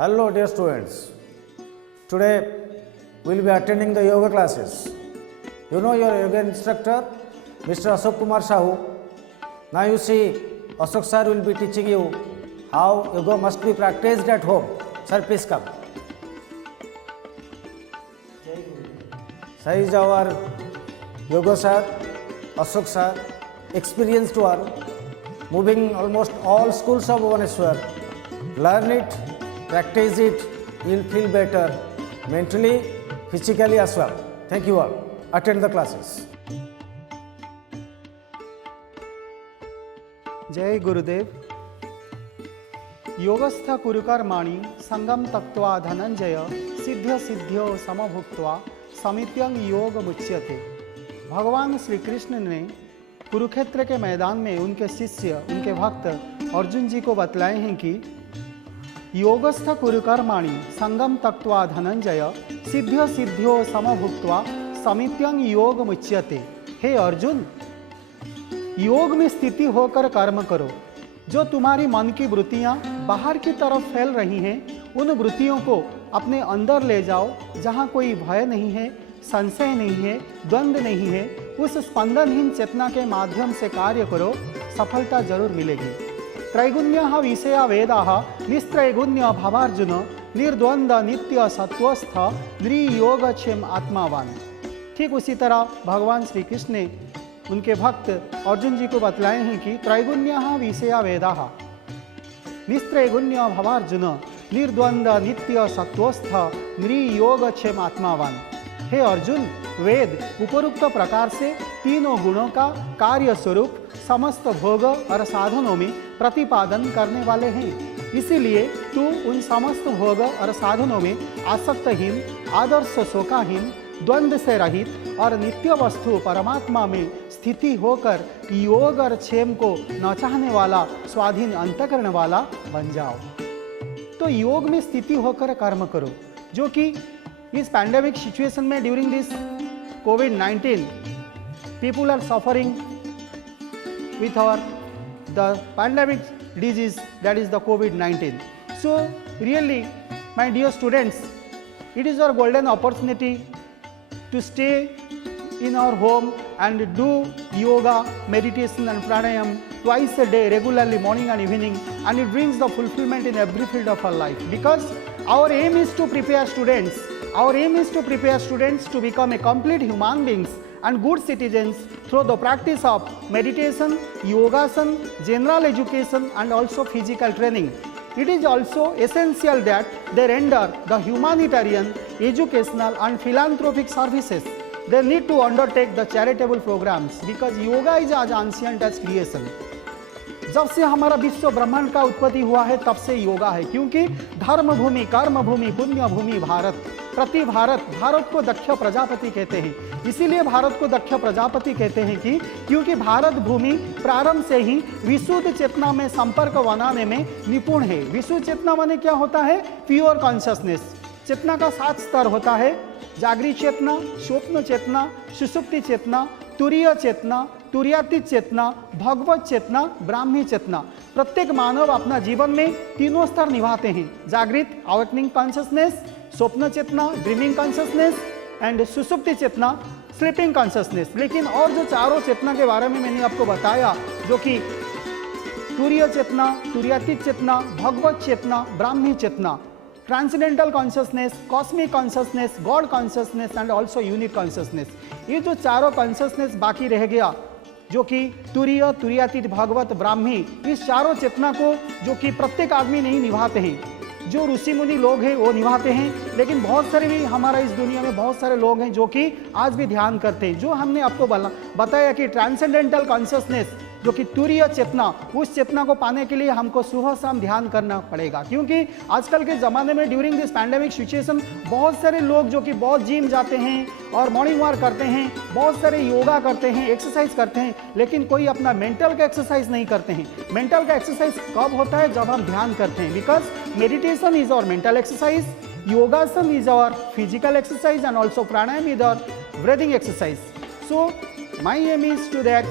Hello dear students, today we will be attending the yoga classes. You know your yoga instructor Mr. Ashok Kumar Sahu. Now you see Ashok sir will be teaching you how yoga must be practiced at home. Sir, please come. Sir is our yoga sir, Ashok sir, experienced one, moving almost all schools of Bhubaneswar. Learn it, practice it, you will feel better mentally, physically as well. Thank you all. Attend the classes. जय गुरुदेव। योगस्थ कुरुकर्माणि संगम तक्त्वा धनंजय सिद्ध सिद्ध्यो समभुक्त्वा समित्यं योग मुच्यते। भगवान श्री कृष्ण ने कुरुक्षेत्र के मैदान में उनके शिष्य, उनके भक्त अर्जुन जी को बतलाए हैं कि योगस्थ कुरुकर्माणि संगम तक्त्वा धनंजय सिद्ध सिद्ध्यो समभुक्त्वा समित्यं योग मुच्यते। हे अर्जुन, योग में स्थिति होकर कर्म करो। जो तुम्हारी मन की वृत्तियां बाहर की तरफ फैल रही हैं, उन वृत्तियों को अपने अंदर ले जाओ, जहां कोई भय नहीं है, संशय नहीं है, द्वंद्व नहीं है। उस स्पंदनहीन चेतना के माध्यम से कार्य करो, सफलता जरूर मिलेगी। त्रैगुण्यः विषया वेदाः निस्त्रैगुण्य भवार्जुन निर्द्वंद्व नित्य सत्वस्थ निर्योगक्षेम आत्मावान। ठीक उसी तरह भगवान श्री कृष्ण ने उनके भक्त अर्जुन जी को बतलाए हैं कि त्रैगुण्यः विषया वेदाः निस्त्रैगुण्य भवार्जुन निर्द्वंद्व नित्य सत्वस्थ निर्योगक्षेम आत्मावान। हे अर्जुन, वेद उपरोक्त प्रकार से तीनों गुणों का कार्य स्वरूप समस्त भोग और साधनों में प्रतिपादन करने वाले हैं। इसीलिए तू उन समस्त भोग और साधनों में आसक्तहीन, आदर्श शोकाहीन, द्वंद्व से रहित और नित्य वस्तु परमात्मा में स्थिति होकर योग और क्षेम को न चाहने वाला स्वाधीन अंतःकरण वाला बन जाओ। तो योग में स्थिति होकर कर्म करो, जो कि इस पैंडेमिक सिचुएशन में ड्यूरिंग दिस कोविड-19 people are suffering with the pandemic disease, that is the COVID-19. So really, my dear students, it is our golden opportunity to stay in our home and do yoga, meditation and pranayam twice a day, regularly, morning and evening, and it brings the fulfillment in every field of our life. Because our aim is to prepare students. Our aim is to prepare students to become a complete human beings and good citizens through the practice of meditation, yogasan, general education and also physical training. It is also essential that they render the humanitarian, educational and philanthropic services. They need to undertake the charitable programs because yoga is as ancient as creation. जब से हमारा विश्व ब्रह्मांड का उत्पत्ति हुआ है, तब से योगा है। क्योंकि धर्म भूमि, कर्म भूमि, पुण्य भूमि भारत, प्रति भारत, भारत को दक्ष प्रजापति कहते हैं। इसीलिए भारत को दक्ष प्रजापति कहते हैं कि क्योंकि भारत भूमि प्रारंभ से ही विशुद्ध चेतना में संपर्क बनाने में निपुण है। विशुद्ध चेतना माने क्या होता है? Pure consciousness. चेतना का 7 स्तर होता है: जागृत चेतना, स्वप्न चेतना, सुषुप्ति चेतना, तुरीय चेतना, तुर्यातीत चेतना, भगवत चेतना, ब्राह्मी चेतना। प्रत्येक मानव अपना जीवन में तीनों स्तर निभाते हैं: जागृत, अवेकनिंग कॉन्शियसनेस, स्वप्न चेतना, ड्रीमिंग कॉन्शियसनेस एंड सुषुप्ति चेतना, स्लीपिंग कॉन्शियसनेस। लेकिन और जो चारों चेतना के बारे में मैंने आपको बताया, जो कि तुरीय चेतना, तुर्यातीत चेतना, भगवत चेतना, ब्राह्मी चेतना, transcendental consciousness, cosmic consciousness, God consciousness and also unique consciousness, ये जो चारों कॉन्शियसनेस बाकी रह गया, जो कि तुरीय, तुर्यातीत, भगवत, ब्राह्मी, इस चारों चेतना को जो कि प्रत्येक आदमी नहीं निभाते हैं। जो ऋषि मुनि लोग हैं वो निभाते हैं, लेकिन बहुत सारे भी हमारा इस दुनिया में बहुत सारे लोग हैं जो कि आज भी ध्यान करते हैं। जो हमने आपको बताया कि ट्रांसेंडेंटल कॉन्शियसनेस, जो कि तुरीय चेतना, उस चेतना को पाने के लिए हमको सुबह शाम ध्यान करना पड़ेगा। क्योंकि आजकल के ज़माने में ड्यूरिंग दिस पैंडेमिक सिचुएशन बहुत सारे लोग जो कि बहुत जिम जाते हैं और मॉर्निंग वॉक करते हैं, बहुत सारे योगा करते हैं, एक्सरसाइज करते हैं, लेकिन कोई अपना मेंटल का एक्सरसाइज नहीं करते हैं। मेंटल का एक्सरसाइज कब होता है? जब हम ध्यान करते हैं। Because meditation is our mental exercise, yogasan is our physical exercise and also pranayam is our breathing exercise. So my aim is to that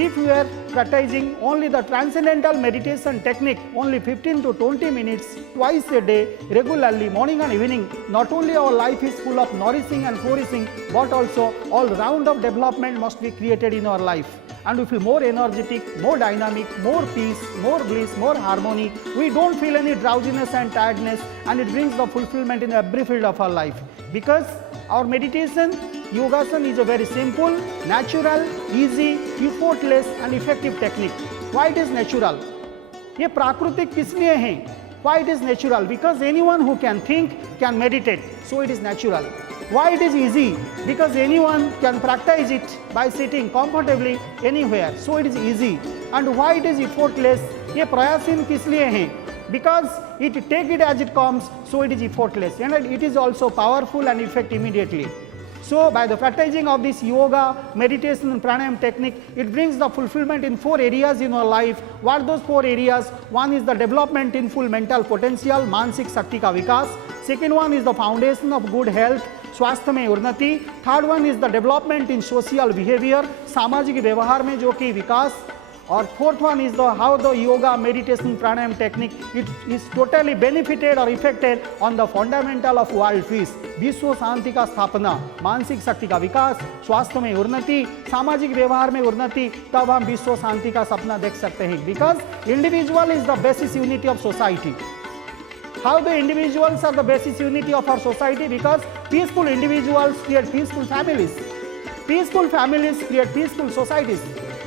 if you are practicing only the transcendental meditation technique only 15 to 20 minutes twice a day regularly, morning and evening, not only our life is full of nourishing and flourishing, but also all round of development must be created in our life. And we feel more energetic, more dynamic, more peace, more bliss, more harmony. We don't feel any drowsiness and tiredness, and it brings the fulfillment in every field of our life. Because our meditation, Yogasana is a very simple, natural, easy, effortless and effective technique. Why it is natural? ये प्राकृतिक किस लिए है? Why it is natural? Because anyone who can think can meditate, so it is natural. Why it is easy? Because anyone can practice it by sitting comfortably anywhere, so it is easy. And why it is effortless? ये प्रयासहीन किस लिए है? Because it take it as it comes, so it is effortless, and it is also powerful and effect immediately. So by the practicing of this yoga, meditation and pranayam technique, it brings the fulfillment in 4 areas in our life. What are those 4 areas? One is the development in full mental potential, मानसिक शक्ति का विकास. Second one is the foundation of good health, स्वास्थ्य में उन्नति. Third one is the development in social behavior, सामाजिक व्यवहार में जो कि विकास. और fourth one is the how the yoga, meditation, pranayam technique it is totally benefited or affected on the fundamental of world peace. विश्व शांति का स्थापना, मानसिक शक्ति का विकास, स्वास्थ्य में उन्नति, सामाजिक व्यवहार में उन्नति, तब हम विश्व शांति का सपना देख सकते हैं. Because individual is the basis unity of society. How the individuals are the basis unity of our society? Because peaceful individuals create peaceful families. Peaceful families create peaceful societies.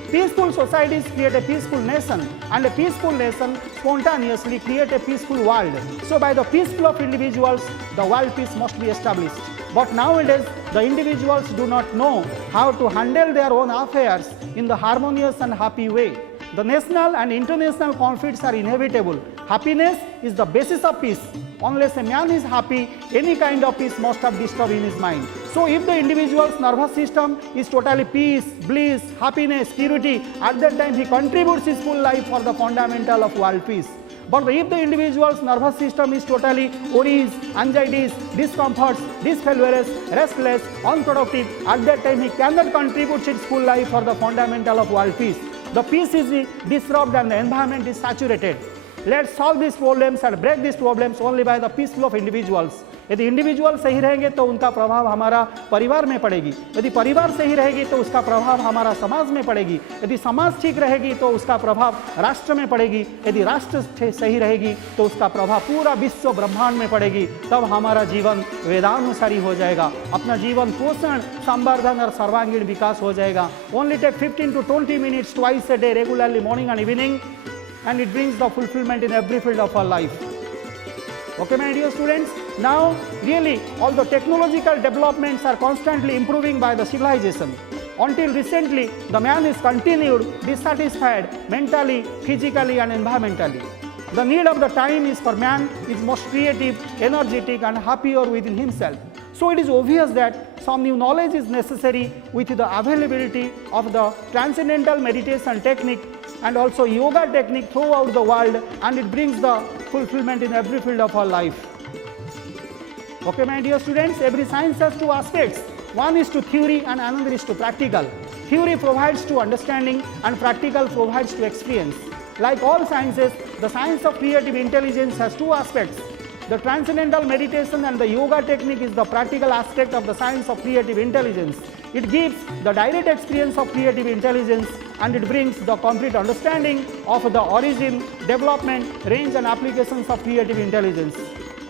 Peaceful societies create a peaceful nation, and a peaceful nation spontaneously create a peaceful world. So by the peaceful of individuals, the world peace must be established. But nowadays, the individuals do not know how to handle their own affairs in the harmonious and happy way. The national and international conflicts are inevitable. Happiness is the basis of peace. Unless a man is happy, any kind of peace must have disturbed in his mind. So if the individual's nervous system is totally peace, bliss, happiness, purity, at that time he contributes his full life for the fundamental of world peace. But if the individual's nervous system is totally worries, anxieties, discomforts, disfavors, restless, unproductive, at that time he cannot contribute his full life for the fundamental of world peace. The peace is disrupted and the environment is saturated. Let's solve these problems and break these problems only by the peaceful of individuals. यदि individual सही रहेंगे तो उनका प्रभाव हमारा परिवार में पड़ेगी. यदि परिवार सही रहेगी तो उसका प्रभाव हमारा समाज में पड़ेगी. यदि समाज ठीक रहेगी तो उसका प्रभाव राष्ट्र में पड़ेगी. यदि राष्ट्र सही रहेगी तो उसका प्रभाव पूरा विश्व ब्रह्मांड में पड़ेगी. तब हमारा जीवन वेदानुसारी हो जाएगा. अपना जीवन पोषण, संवर्धन और सर्वांगीण विकास हो जाएगा. Only take 15 to 20 minutes twice a day regularly, morning and evening, and it brings the fulfillment in every field of our life. Okay, my dear students, now really all the technological developments are constantly improving by the civilization. Until recently, the man is continued dissatisfied mentally, physically and environmentally. The need of the time is for man is most creative, energetic and happier within himself. So it is obvious that some new knowledge is necessary with the availability of the transcendental meditation technique and also yoga technique throughout the world, and it brings the fulfillment in every field of our life. Okay, my dear students, every science has 2 aspects. One is to theory and another is to practical. Theory provides to understanding and practical provides to experience. Like all sciences, the science of creative intelligence has 2 aspects. The transcendental meditation and the yoga technique is the practical aspect of the science of creative intelligence. It gives the direct experience of creative intelligence and it brings the complete understanding of the origin, development, range and applications of creative intelligence.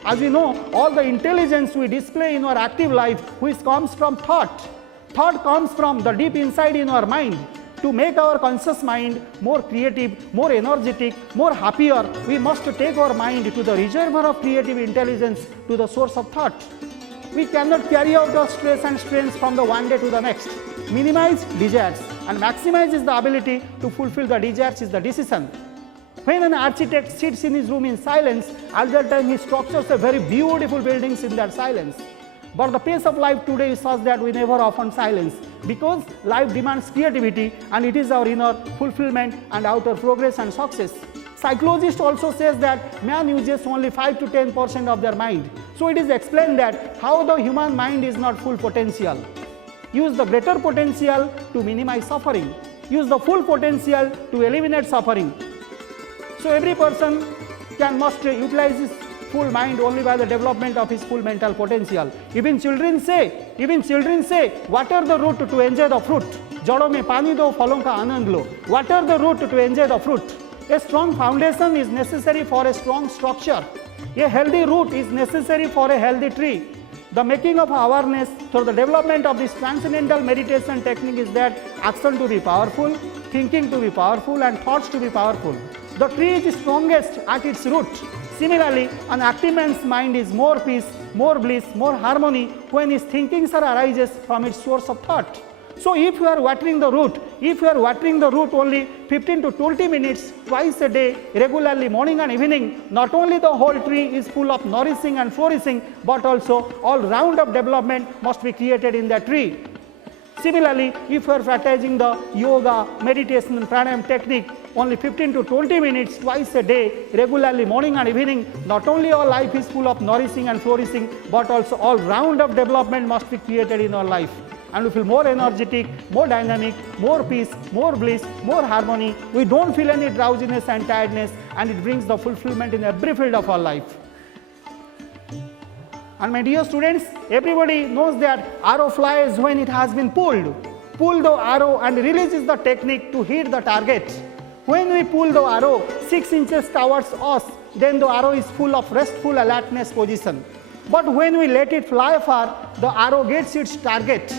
As we know, all the intelligence we display in our active life which comes from thought. Thought comes from the deep inside in our mind. To make our conscious mind more creative, more energetic, more happier, we must take our mind to the reservoir of creative intelligence, to the source of thought. We cannot carry out the stress and strains from the one day to the next. Minimize desires and maximize is the ability to fulfill the desires is the decision. When an architect sits in his room in silence, at that time he structures a very beautiful buildings in that silence. But the pace of life today is such that we never often silence, because life demands creativity and it is our inner fulfillment and outer progress and success. Psychologist also says that man uses only 5 to 10% of their mind. So it is explained that how the human mind is not full potential. Use the greater potential to minimize suffering. use the full potential to eliminate suffering. So every person must utilize his full mind only by the development of his full mental potential. Even children say, water the root to enjoy the fruit. जड़ों में पानी दो, फलों का आनंद लो. Water the root to enjoy the fruit. A strong foundation is necessary for a strong structure. A healthy root is necessary for a healthy tree. The making of awareness through the development of this transcendental meditation technique is that action to be powerful, thinking to be powerful, and thoughts to be powerful. The tree is strongest at its root. Similarly, an active man's mind is more peace, more bliss, more harmony when his thinking arises from its source of thought. So if you are watering the root, only 15 to 20 minutes twice a day, regularly morning and evening, not only the whole tree is full of nourishing and flourishing, but also all round of development must be created in that tree. Similarly, if you are practicing the yoga, meditation and pranayama technique only 15 to 20 minutes twice a day, regularly morning and evening, not only your life is full of nourishing and flourishing, but also all round of development must be created in our life. And we feel more energetic, more dynamic, more peace, more bliss, more harmony. We don't feel any drowsiness and tiredness, and it brings the fulfillment in every field of our life. And my dear students, everybody knows that arrow flies when it has been pulled. Pull the arrow and releases the technique to hit the target. When we pull the arrow 6 inches towards us, then the arrow is full of restful alertness position. But when we let it fly far, the arrow gets its target.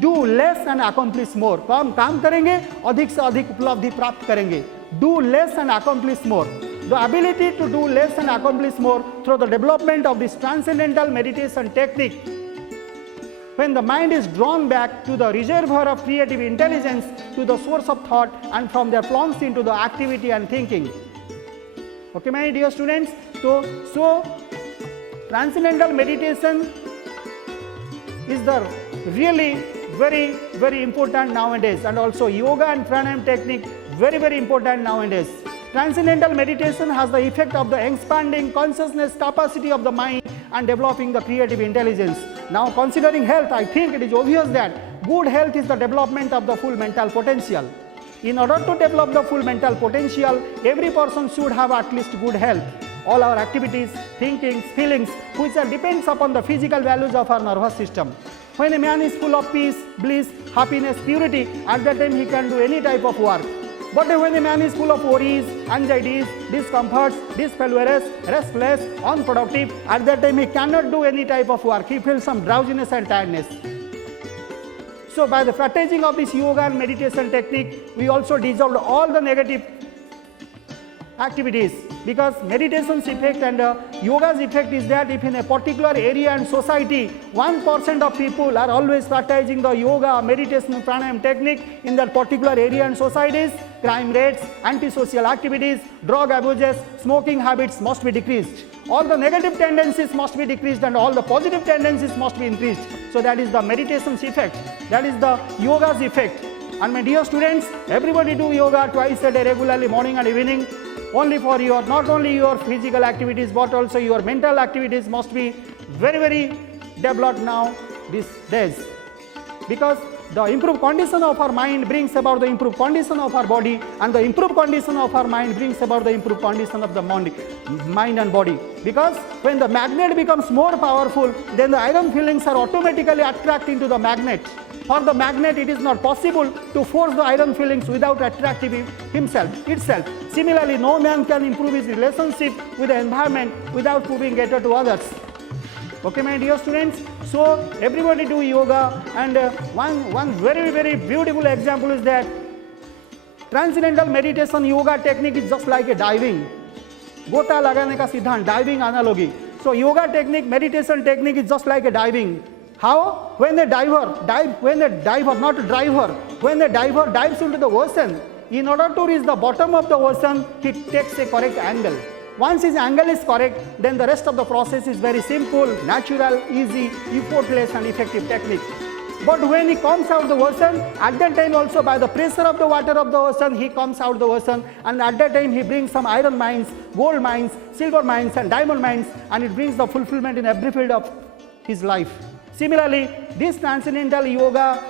Do less and accomplish more. काम करेंगे, अधिक से अधिक उपलब्धि प्राप्त करेंगे. Do less and accomplish more. The ability to do less and accomplish more through the development of this transcendental meditation technique. When the mind is drawn back to the reservoir of creative intelligence, to the source of thought, and from there plunged into the activity and thinking. Okay, my dear students, so transcendental meditation is the really very important nowadays, and also yoga and pranayama technique very important nowadays. Transcendental meditation has the effect of the expanding consciousness capacity of the mind and developing the creative intelligence. Now, considering health, I think it is obvious that good health is the development of the full mental potential. In order to develop the full mental potential, every person should have at least good health. All our activities, thinkings, feelings, which depends upon the physical values of our nervous system. When a man is full of peace, bliss, happiness, purity, at that time he can do any type of work. But when a man is full of worries, anxieties, discomforts, disfellowes, restless, unproductive, at that time he cannot do any type of work. He feels some drowsiness and tiredness. So by the practicing of this yoga and meditation technique, we also dissolved all the negative activities, because meditation's effect and yoga's effect is that if in a particular area and society 1% of people are always practicing the yoga, meditation, pranayama technique in that particular area and societies, crime rates, antisocial activities, drug abuses, smoking habits must be decreased. All the negative tendencies must be decreased and all the positive tendencies must be increased. So that is the meditation's effect, that is the yoga's effect. And my dear students, everybody do yoga twice a day regularly, morning and evening. Only for your, not only your physical activities, but also your mental activities must be very developed now these days. Because the improved condition of our mind brings about the improved condition of our body, and the improved condition of our mind brings about the improved condition of the mind and body. Because when the magnet becomes more powerful, then the iron fillings are automatically attracted into the magnet. For the magnet, it is not possible to force the iron fillings without attracting itself. Similarly, no man can improve his relationship with the environment without proving better to others. Okay, my dear students, so everybody do yoga, and one very beautiful example is that transcendental meditation yoga technique is just like a diving. गोता लगाने का सिद्धांत, diving analogy. So yoga technique, meditation technique is just like a diving. How? When the diver dives into the ocean, in order to reach the bottom of the ocean, he takes a correct angle. Once his angle is correct, then the rest of the process is very simple, natural, easy, effortless and effective technique. But when he comes out of the ocean, at that time also by the pressure of the water of the ocean, he comes out of the ocean, and at that time he brings some iron mines, gold mines, silver mines and diamond mines, and it brings the fulfillment in every field of his life. Similarly, this transcendental yoga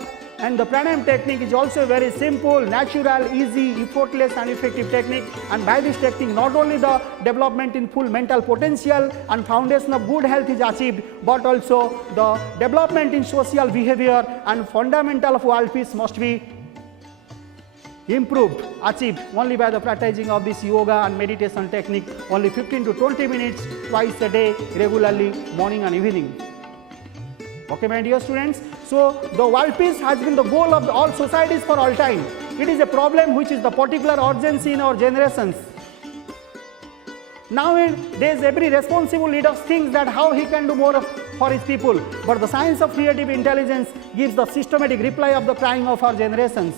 And the pranayam technique is also very simple, natural, easy, effortless and effective technique. And by this technique, not only the development in full mental potential and foundation of good health is achieved, but also the development in social behavior and fundamental of world peace must be improved, achieved only by the practicing of this yoga and meditation technique, only 15 to 20 minutes twice a day, regularly, morning and evening. Okay, my dear students, so the world peace has been the goal of all societies for all time. It is a problem which is the particular urgency in our generations. Nowadays, every responsible leader thinks that how he can do more for his people, but the science of creative intelligence gives the systematic reply of the crying of our generations.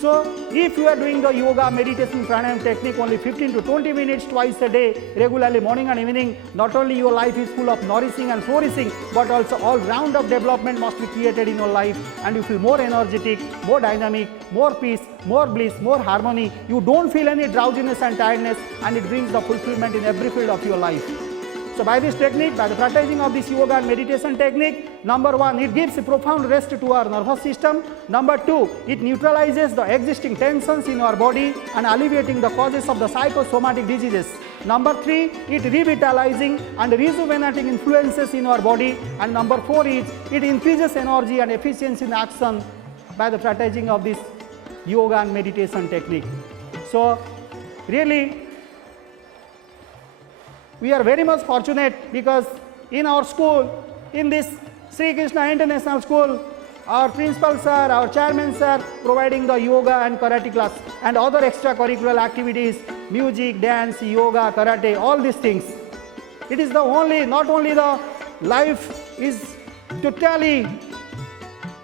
So, if you are doing the yoga, meditation, pranayam technique only 15 to 20 minutes twice a day, regularly morning and evening, not only your life is full of nourishing and flourishing, but also all round of development must be created in your life, and you feel more energetic, more dynamic, more peace, more bliss, more harmony. You don't feel any drowsiness and tiredness, and it brings the fulfillment in every field of your life. So by this technique, by the practicing of this yoga and meditation technique, number one, it gives a profound rest to our nervous system. Number two, it neutralizes the existing tensions in our body and alleviating the causes of the psychosomatic diseases. Number three, it revitalizing and rejuvenating influences in our body. And number four is, it increases energy and efficiency in action by the practicing of this yoga and meditation technique. So really, we are very much fortunate because in our school, in this Sri Krishna International School, our principal sir, our chairman sir providing the yoga and karate class and other extracurricular activities, music, dance, yoga, karate, all these things. It is the only, not only the life is totally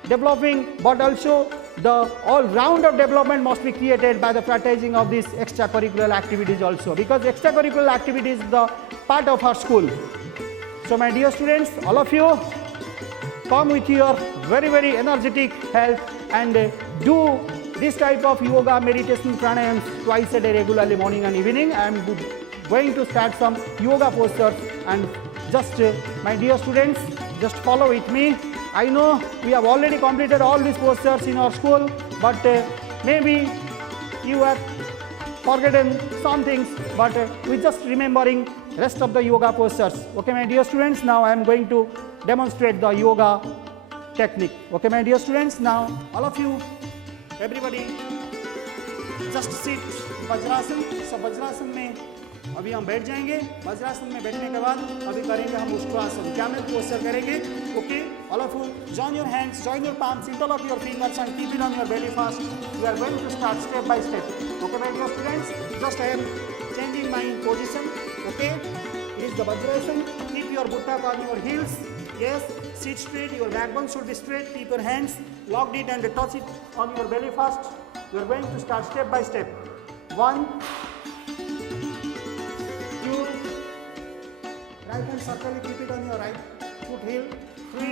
developing, but also the all-round of development must be created by the practicing of these extracurricular activities also, because extracurricular activities is the part of our school. So my dear students, all of you come with your very, very energetic health and do this type of yoga, meditation, pranayams twice a day regularly, morning and evening. I am going to start some yoga postures, and just my dear students, just follow with me. I know we have already completed all these postures in our school, but maybe you have forgotten some things, but we just remembering rest of the yoga postures. Okay, my dear students, now I am going to demonstrate the yoga technique. Okay, my dear students, now all of you, everybody, just sit vajrasana. सब वज्रासन में अभी हम बैठ जाएंगे. वज्रासन में बैठने के बाद अभी करेंगे हम उष्ट्रासन, कैमल पोस्चर करेंगे. Okay, all of you join your hands, join your palms, interlock your fingers and keep it on your belly first. We are going to start step by step. Okay, my dear students, just I am changing my position. Okay, it is the vajrasan. Keep your buttock on your heels. Yes, sit straight, your backbone should be straight. Keep your hands locked it and touch it on your belly first. We are going to start step by step. 1, 2, right hand circle, keep it on your right foot heel. 3,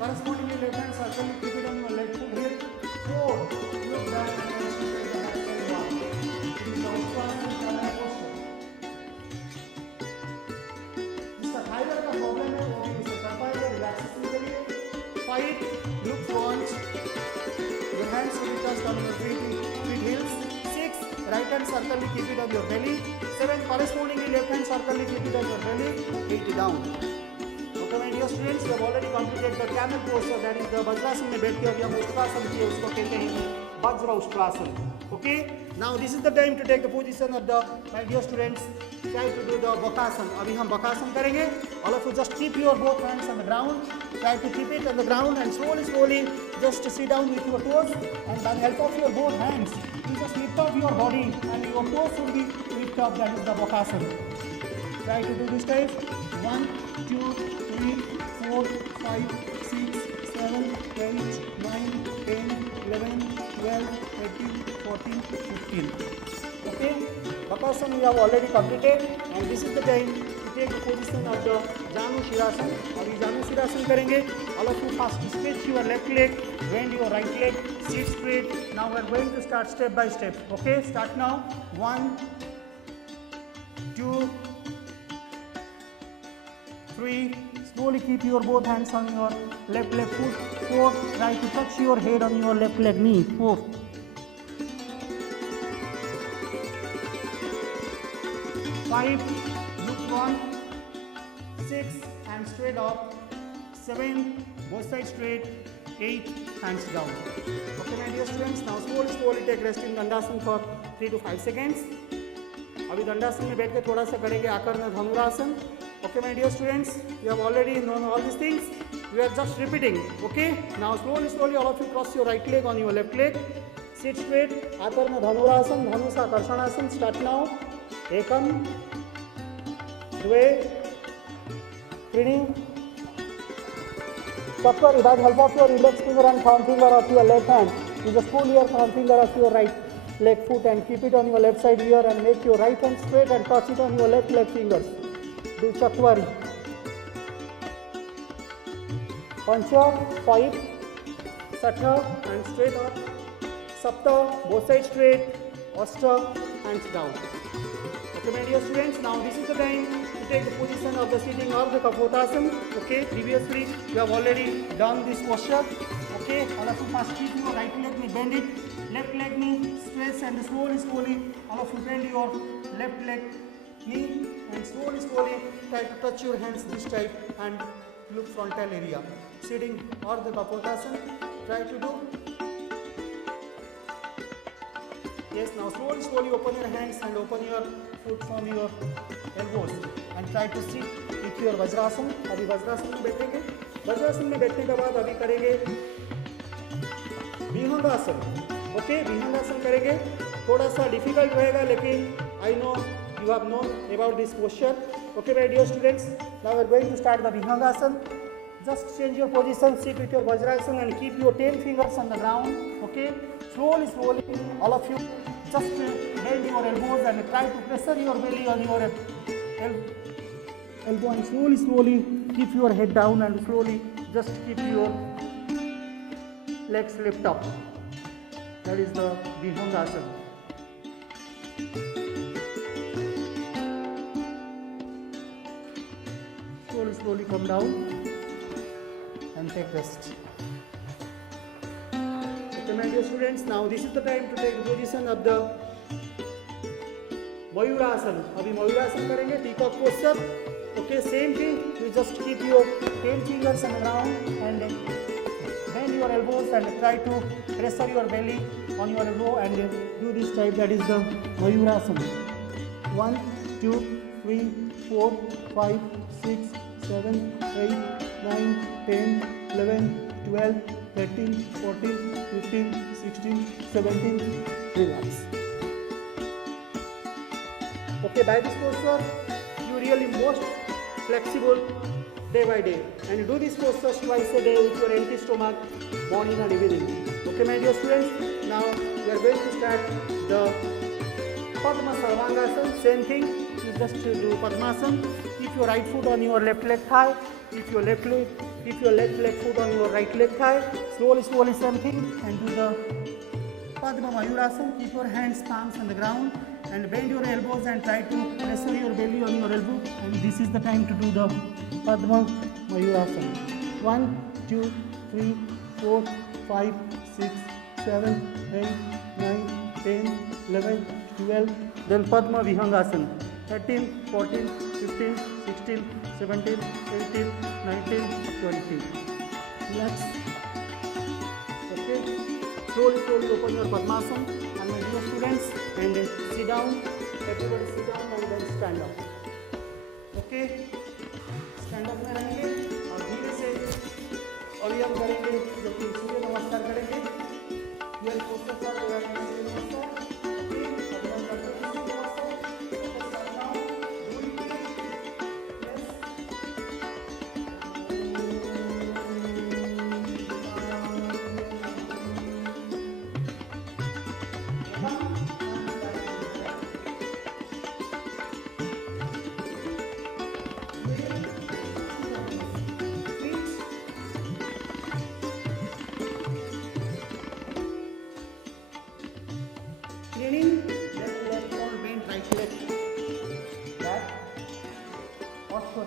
correspondingly left hand circle, keep it on your left foot heel. 4, look back and straight the back side one. It is the Uttanasana Pranayama posture. जिसका thyroid का problem है वो भी इसे कर पाएगा relaxation के लिए. 5, look front. Your hands will be touched on your feet heels. 6, right hand circle, keep it on your belly. 7, correspondingly left hand circle, keep it on your belly. 8, down. Okay, my dear students, we have already completed the camel posture, that is the vajrasan में बैठ के अभी हम उष्ट्रासन किए, उसको कहते हैं वज्र Ushtrasana. Okay, now this is the time to take the position of the, my dear students, try to do the bakasan. अभी हम bakasan करेंगे. All of you just keep your both hands on the ground. Try to keep it on the ground and slowly just sit down with your toes, and by the help of your both hands, you just lift up your body and your toes will be lifted up. That is the bakasan. Try to do this type. 1, 2, 3, 4, 5, 6, 7, 8, 9, 10, 11, 12, 13, 14, 15. Okay, Bakasan we have already completed, and this is the time to take the position of the Janu Shirasana. अभी Janu Shirasana करेंगे. All of you first stretch your left leg, bend your right leg, sit straight. Now we are going to start step by step. Okay, start now. 1, 2, 3, Slowly keep your both hands on your left leg foot. 4. Try to touch your head on your left leg knee. 4. 5. Look front. 6. Hands straight up. 7. Both sides straight. 8. Hands down. Okay, my dear students. Now slowly take rest in Dandasana for 3 to 5 seconds. अभी दंडासन में बैठ के थोड़ा सा करेंगे आकर्ण धनुरासन. Okay, my dear students, you have already known all these things. We are just repeating. Okay, now slowly all of you cross your right leg on your left leg. Sit straight. आकर्ण dhanurasana, Dhanusha कर्षणासन. Start now. एकम, द्वे, त्रीणि. Chakra, with the help of your index finger and thumb finger of your left hand, you just pull your thumb finger of your right leg foot and keep it on your left side here and make your right hand straight and touch it on your left leg fingers. Do Chatwari. Pancha, 5, Satha, and straight up. Sapta, both sides straight. Ashta, hands down. Okay, my dear students, now this is the time to take the position of the sitting or the Kapotasana. Okay, previously you have already done this posture. Okay, all of you first keep your right leg knee, bend it. Left leg knee, stretch, and slowly all of you bend your left leg knee and slowly try to touch your hands this type and look frontal area. Sitting or the Kapotasana, try to do. Yes, now slowly open your hands and open your foot from your elbows and try to sit with your Vajrasana. अभी वज्रासन में बैठेंगे. वज्रासन में बैठने के बाद अभी करेंगे विहंगासन. Okay, विहंगासन करेंगे. थोड़ा सा डिफिकल्ट रहेगा लेकिन I know you have known about this posture. Okay, my dear students, now we are going to start the Vihangasana. Just change your position, sit with your Vajrasana and keep your 10 fingers on the ground. Okay, slowly, all of you just bend your elbows and try to pressure your belly on your elbow and slowly keep your head down and slowly just keep your legs lift up. That is the Vihangasana. Slowly come down and take rest. Okay, my dear students, now this is the time to take the position of the Mayurasana. अभी Mayurasana करेंगे, peacock posture. Okay, same thing. You just keep your 10 fingers on the ground and bend your elbows and try to pressure your belly on your elbow and do this type. That is the Mayurasana. 1, 2, 3, 4, 5, 6, 7, 8, 9, 10, 11, 12, 13, 14, 15, 16, 17. Relax. Okay, by this posture, you really most flexible day by day. And you do this posture twice a day with your empty stomach, morning and evening. Okay, my dear students, now we are going to start the Padma Sarvangasana. Same thing, you just do Padmasana. Keep your right foot on your left leg thigh. Keep your left leg foot on your right leg thigh. Slowly same thing and do the Padma Mayurasana. Keep your hands, palms on the ground and bend your elbows and try to pressure your belly on your elbow. And this is the time to do the Padma Mayurasana. 1, 2, 3, 4, 5, 6, 7, 8, 9, 10, 11, 12. Then Padma Vihangasana. 13, 14, 15, 16, 17, 18, 19, 20. Relax. Okay. Slowly open your Padmasana. And my dear students, and sit down. Everybody sit down and then stand up. Okay. Stand up में रहेंगे और धीरे से अभी हम करेंगे जो कि सूर्य नमस्कार करेंगे. Here posture for सूर्य नमस्कार. Okay. अभी हम करते हैं सूर्य नमस्कार.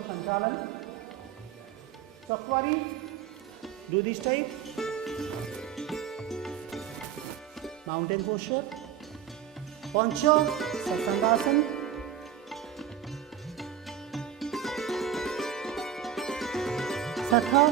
संचालन Chakvari, do this type. Mountain posture. Pancha, Satsangasana. Satha,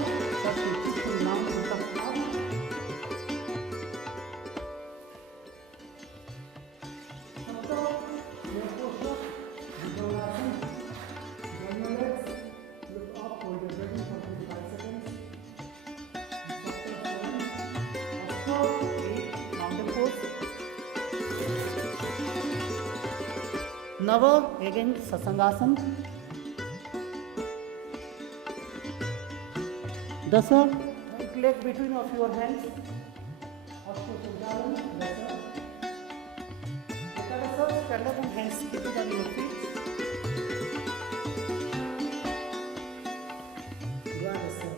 Nava, again Satsangasana. Dasa, right leg between of your hands. Ashwasandharan, Dasa. Dasa, stand up on hands, keep it on your feet. Dasa.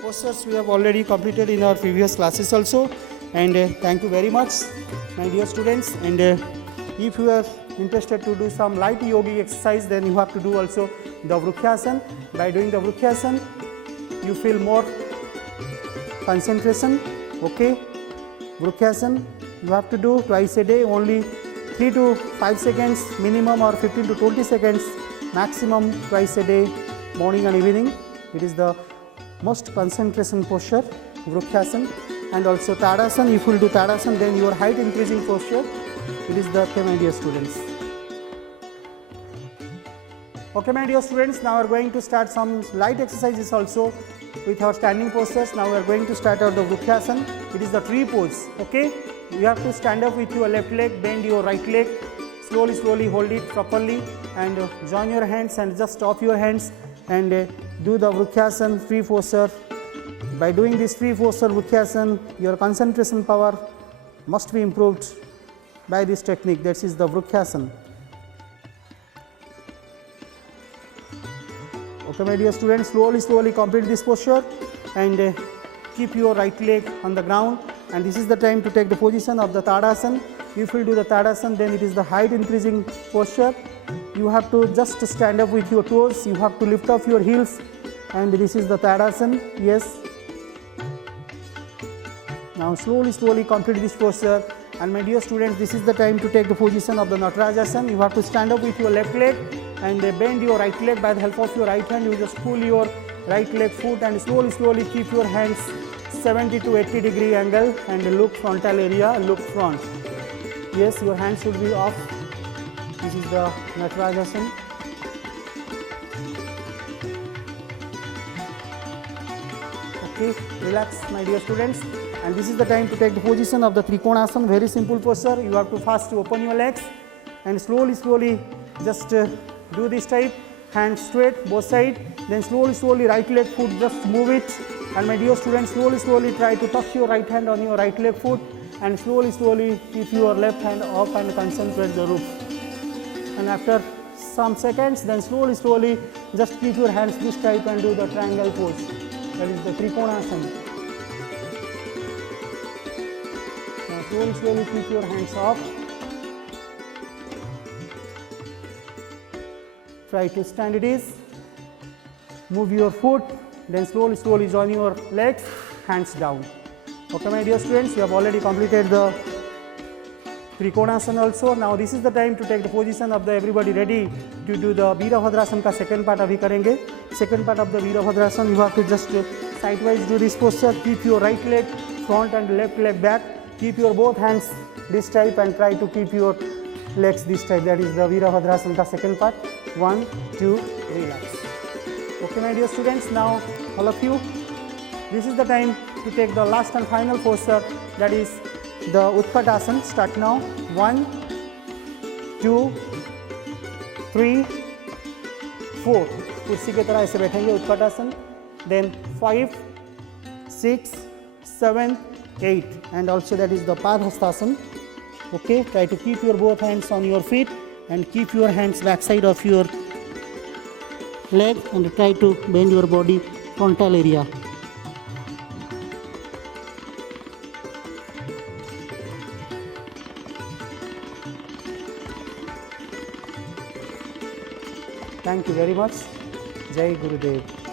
Postures we have already completed in our previous classes also, and thank you very much, my dear students. And if you are interested to do some light yogi exercise, then you have to do also the Vrukhyasana. By doing the Vrukhyasana, you feel more concentration. Okay, Vrukhyasana you have to do twice a day, only 3 to 5 seconds minimum, or 15 to 20 seconds maximum twice a day, morning and evening. It is the most concentration posture, Vrukhyasana. And also Tadasana, if you will do Tadasana, then your height increasing posture. It is the, okay, my dear students. Okay, my dear students, now we are going to start some light exercises also with our standing postures. Now we are going to start out the Vrukhyasana. It is the tree pose. Okay, you have to stand up with your left leg, bend your right leg, slowly hold it properly, and join your hands and just stop your hands and do the Vrukhyasana free posture. By doing this free posture Vrukhyasana, your concentration power must be improved by this technique. That is the Vrukhyasana. Okay, my dear students, slowly complete this posture and keep your right leg on the ground. And this is the time to take the position of the Tadasana. If you do the Tadasana, then it is the height increasing posture. You have to just stand up with your toes. You have to lift off your heels, and this is the Tadasana. Yes. Now slowly complete this posture. And my dear students, this is the time to take the position of the Natarajasana. You have to stand up with your left leg and bend your right leg by the help of your right hand. You just pull your right leg foot and slowly keep your hands 70 to 80 degree angle and look frontal area, look front. Yes, your hands should be off. This is the Natarajasana. Okay, relax, my dear students. And this is the time to take the position of the Trikonasana. Very simple posture. You have to first open your legs and slowly just do this type. Hands straight both sides. Then slowly right leg foot, just move it. And my dear students, slowly try to touch your right hand on your right leg foot, and slowly keep your left hand up and concentrate the roof. And after some seconds, then slowly just keep your hands this type and do the triangle pose. That is the Trikonasana. Now slowly keep your hands off. Try to stand it is. Move your foot, then slowly join your legs, hands down. Okay, my dear students, you have already completed the Trikonasana also. Now this is the time to take the position of the, everybody ready to do the Virabhadrasana ka second part abhi karenge. Second part of the Virabhadrasana, you have to just sidewise do this posture. Keep your right leg front and left leg back. Keep your both hands this type and try to keep your legs this type. That is the Virabhadrasana ka second part. 1, 2, relax. Okay, my dear students, now all of you, this is the time to take the last and final posture, that is the Utkatasana. Start now. 1, 2, 3, 4. कुर्सी की तरह ऐसे बैठेंगे Utkatasana. Then 5, 6, 7, 8, and also that is the Padhastasana. Okay, try to keep your both hands on your feet and keep your hands backside of your leg and try to bend your body frontal area. Thank you very much. जय गुरुदेव।